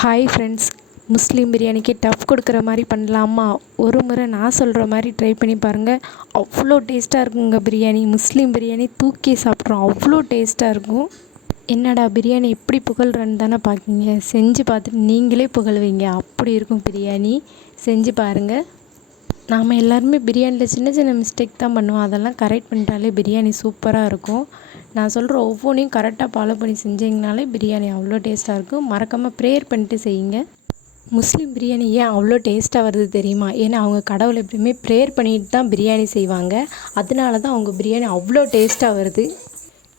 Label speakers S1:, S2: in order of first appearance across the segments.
S1: Hi friends முஸ்லீம் பிரியாணிக்கு tough கொடுக்குற மாதிரி பண்ணலாமா? ஒரு முறை நான் சொல்கிற மாதிரி ட்ரை பண்ணி பாருங்கள் அவ்வளோ டேஸ்ட்டாக இருக்குங்க பிரியாணி. முஸ்லீம் பிரியாணி தூக்கி சாப்பிட்றோம். அவ்வளோ டேஸ்ட்டாக இருக்கும். என்னடா பிரியாணி எப்படி புகழ்றன்னு தானே பார்க்குங்க செஞ்சு பார்த்துட்டு நீங்களே புகழ்வீங்க. அப்படி இருக்கும் பிரியாணி. செஞ்சு பாருங்கள் நாம் எல்லாருமே பிரியாணியில் சின்ன சின்ன மிஸ்டேக் தான் பண்ணுவோம். அதெல்லாம் கரெக்ட் பண்ணிட்டாலே பிரியாணி சூப்பராக இருக்கும். நான் சொல்கிற ஒவ்வொன்றையும் கரெக்டாக ஃபாலோ பண்ணி செஞ்சிங்கனாலே பிரியாணி அவ்வளோ டேஸ்ட்டாக இருக்கும். மறக்காமல் ப்ரேயர் பண்ணிட்டு செய்யுங்க. முஸ்லீம் பிரியாணி ஏன் அவ்வளோ டேஸ்ட்டாக வருது தெரியுமா? ஏன்னா அவங்க கடவுளை எப்பயுமே ப்ரேயர் பண்ணிட்டு தான் பிரியாணி செய்வாங்க. அதனால தான் அவங்க பிரியாணி அவ்வளோ டேஸ்ட்டாக வருது.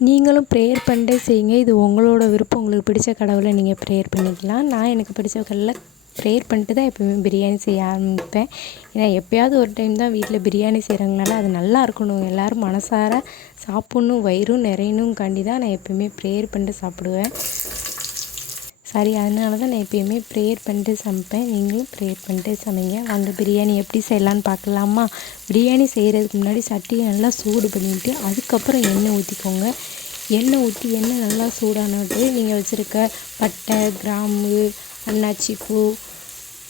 S1: நீங்களும் ப்ரேயர் பண்ணிட்டே செய்யுங்க. இது உங்களோட விருப்பம். உங்களுக்கு பிடிச்ச கடவுளை நீங்கள் ப்ரேயர் பண்ணிக்கலாம். நான் எனக்கு பிடிச்ச கடவுளை ப்ரேயர் பண்ணிட்டு தான் எப்போயுமே பிரியாணி செய்ய ஆரம்பிப்பேன். ஏன்னா எப்போயாவது ஒரு டைம் தான் வீட்டில் பிரியாணி செய்கிறாங்கனால அது நல்லா இருக்கணும். எல்லோரும் மனசார சாப்பிட்ணும் வயிறும் நிறையணுங்காண்டி தான் நான் எப்போயுமே ப்ரேயர் பண்ணிட்டு சாப்பிடுவேன். சரி அதனால தான் நான் எப்பயுமே ப்ரேயர் பண்ணிட்டு சமைப்பேன். நீங்களும் ப்ரேயர் பண்ணிட்டு சமைங்க. அந்த பிரியாணி எப்படி செய்யலான்னு பார்க்கலாமா? பிரியாணி செய்கிறதுக்கு முன்னாடி சட்டியை நல்லா சூடு பண்ணிவிட்டு அதுக்கப்புறம் எண்ணெய் ஊற்றிக்கோங்க எண்ணெய் ஊற்றி எண்ணெய் நல்லா சூடானது நீங்கள் வச்சுருக்க பட்டை கிராம்பு அன்னாச்சி பூ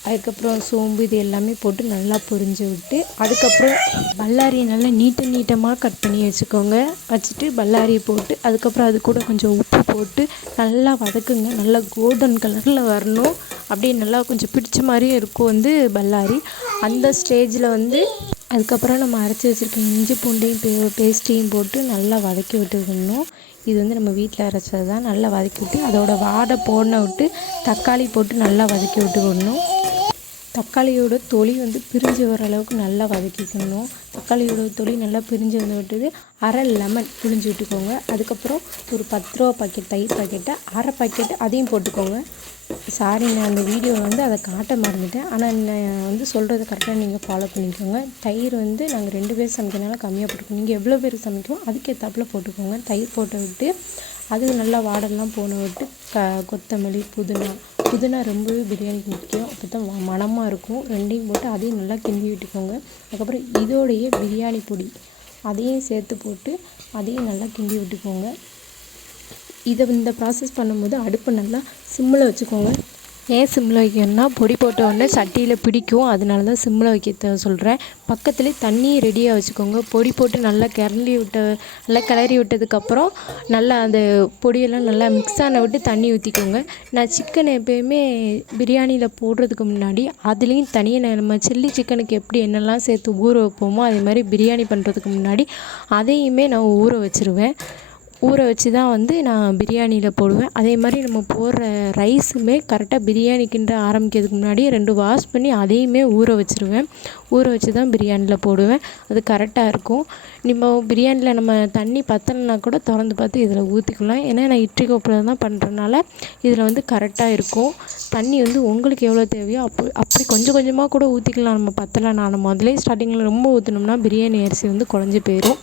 S1: அதுக்கப்புறம் சோம்பு இது எல்லாமே போட்டு நல்லா பொரிஞ்சு விட்டு அதுக்கப்புறம் பல்லாரியை நல்லா நீட்ட நீட்டமாக கட் பண்ணி வச்சுக்கோங்க. வச்சுட்டு பல்லாரியை போட்டு அதுக்கப்புறம் அது கூட கொஞ்சம் உப்பு போட்டு நல்லா வதக்குங்க. நல்லா கோல்டன் கலரில் வரணும். அப்படியே நல்லா கொஞ்சம் பிடிச்ச மாதிரியும் இருக்கும் வந்து பல்லாரி. அந்த ஸ்டேஜில் வந்து அதுக்கப்புறம் நம்ம அரைச்சி வச்சுருக்க இஞ்சி பூண்டையும் பே பேஸ்ட்டையும் போட்டு நல்லா வதக்கி விட்டுக்கணும் இது வந்து நம்ம வீட்டில் அரைச்சது தான். நல்லா வதக்கி விட்டு அதோட வாடை போன விட்டு தக்காளி போட்டு நல்லா வதக்கி விட்டுக்கணும். தக்காளியோட தொளி வந்து பிரிஞ்சு வர அளவுக்கு நல்லா வதக்கிக்கணும். தக்காளியோட தொளி நல்லா பிரிஞ்சு வந்து விட்டது. அரை லெமன் பிழிஞ்சு விட்டுக்கோங்க. அதுக்கப்புறம் ஒரு பத்து ரூபா பாக்கெட் தயிர் பாக்கெட்டை அரை பாக்கெட்டு அதையும் போட்டுக்கோங்க. சாரி நான் அந்த வீடியோ வந்து அதை காட்ட மறந்துட்டேன். ஆனால் நான் வந்து சொல்கிறத கரெக்டாக நீங்கள் ஃபாலோ பண்ணிக்கோங்க. தயிர் வந்து நாங்கள் ரெண்டு பேர் சமைக்கிறனால கம்மியாக போட்டுக்கோங்க. நீங்கள் எவ்வளோ பேர் சமைக்கிறோம் அதுக்கேற்றாப்பில் போட்டுக்கோங்க. தயிர் போட்டு விட்டு அது நல்லா வாடெல்லாம் போன விட்டு க கொத்தமல்லி புதினா புதினா ரொம்பவே பிரியாணிக்கு முக்கியம். அப்போ தான் மணமாக இருக்கும். ரெண்டையும் போட்டு அதையும் நல்லா கிண்டி விட்டுக்கோங்க. அதுக்கப்புறம் இதோடைய பிரியாணி பொடி அதையும் சேர்த்து போட்டு அதையும் நல்லா கிண்டி விட்டுக்கோங்க. இதை இந்த ப்ராசஸ் பண்ணும்போது அடுப்பை நல்லா சிம்மில் வச்சுக்கோங்க. ஏன் சிம்மில் வைக்கணும்னா பொடி போட்ட உடனே சட்டியில் பிடிக்கும். அதனால தான் சிம்மில் வைக்க சொல்கிறேன் பக்கத்துலேயே தண்ணியை ரெடியாக வச்சுக்கோங்க. பொடி போட்டு நல்லா கிளறி விட்ட நல்லா கிளறி விட்டதுக்கப்புறம் நல்லா அந்த பொடியெல்லாம் நல்லா மிக்ஸ் ஆன விட்டு தண்ணி ஊற்றிக்கோங்க நான் சிக்கன் எப்போயுமே பிரியாணியில் போடுறதுக்கு முன்னாடி அதுலேயும் தனியாக நம்ம சில்லி சிக்கனுக்கு எப்படி என்னெல்லாம் சேர்த்து ஊற வைப்போமோ அதே மாதிரி பிரியாணி பண்ணுறதுக்கு முன்னாடி அதையுமே நான் ஊற வச்சுருவேன். ஊற வச்சு தான் வந்து நான் பிரியாணியில் போடுவேன். அதே மாதிரி நம்ம போடுற ரைஸுமே கரெக்டாக பிரியாணிக்குன்ற ஆரம்பிக்கிறதுக்கு முன்னாடியே ரெண்டு வாஷ் பண்ணி அதையுமே ஊற வச்சுருவேன். ஊற வச்சு தான் பிரியாணியில் போடுவேன். அது கரெக்டாக இருக்கும். நம்ம பிரியாணியில் நம்ம தண்ணி பத்தலைனா கூட திறந்து பார்த்து இதில் ஊற்றிக்கலாம் ஏன்னா நான் இட்லி கோப்பில் தான் பண்ணுறதுனால இதில் வந்து கரெக்டாக இருக்கும். தண்ணி வந்து உங்களுக்கு எவ்வளோ தேவையோ அப்போ அப்படி கொஞ்சம் கொஞ்சமாக கூட ஊற்றிக்கலாம் நம்ம பத்தலை நான் முதலே ஸ்டார்டிங்கில் ரொம்ப ஊற்றினோம்னா பிரியாணி அரிசி வந்து குழஞ்சி போயிடும்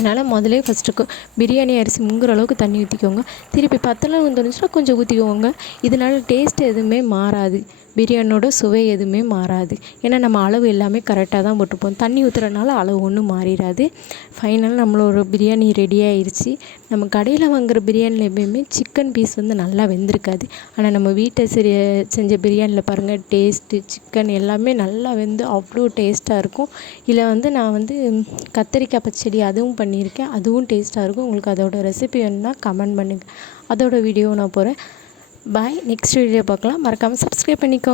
S1: அதனால் முதலே ஃபஸ்ட்டு பிரியாணி அரிசி முங்குற அளவுக்கு தண்ணி ஊற்றிக்கோங்க திருப்பி பத்தலைன்னு தோணுச்சுன்னா கொஞ்சம் ஊற்றிக்கோங்க இதனால் டேஸ்ட் எதுவுமே மாறாது. பிரியாணியோட சுவை எதுவுமே மாறாது. ஏன்னா நம்ம அளவு எல்லாமே கரெக்டாக தான் போட்டுப்போம். தண்ணி ஊற்றுறதுனால அளவு ஒன்றும் மாறிடாது. ஃபைனல் நம்மளோட பிரியாணி ரெடி ஆயிடுச்சு நம்ம கடையில் வாங்குகிற பிரியாணியில் எப்பயுமே சிக்கன் பீஸ் வந்து நல்லா வெந்திருக்காது. ஆனால் நம்ம வீட்டை சரி செஞ்ச பிரியாணியில் பாருங்கள் டேஸ்ட்டு சிக்கன் எல்லாமே நல்லா வெந்து அவ்வளோ டேஸ்ட்டாக இருக்கும். இதில் வந்து நான் வந்து கத்திரிக்காய் பச்சடி அதுவும் பண்ணியிருக்கேன். அதுவும் டேஸ்ட்டாக இருக்கும். உங்களுக்கு அதோட ரெசிபி வேணுன்னா கமெண்ட் பண்ணுங்கள் அதோட வீடியோ நான் போகிறேன் பாய் நெக்ஸ்ட் வீடியோ பார்க்கலாம். மறக்காமல் சப்ஸ்கிரைப் பண்ணிக்கோ.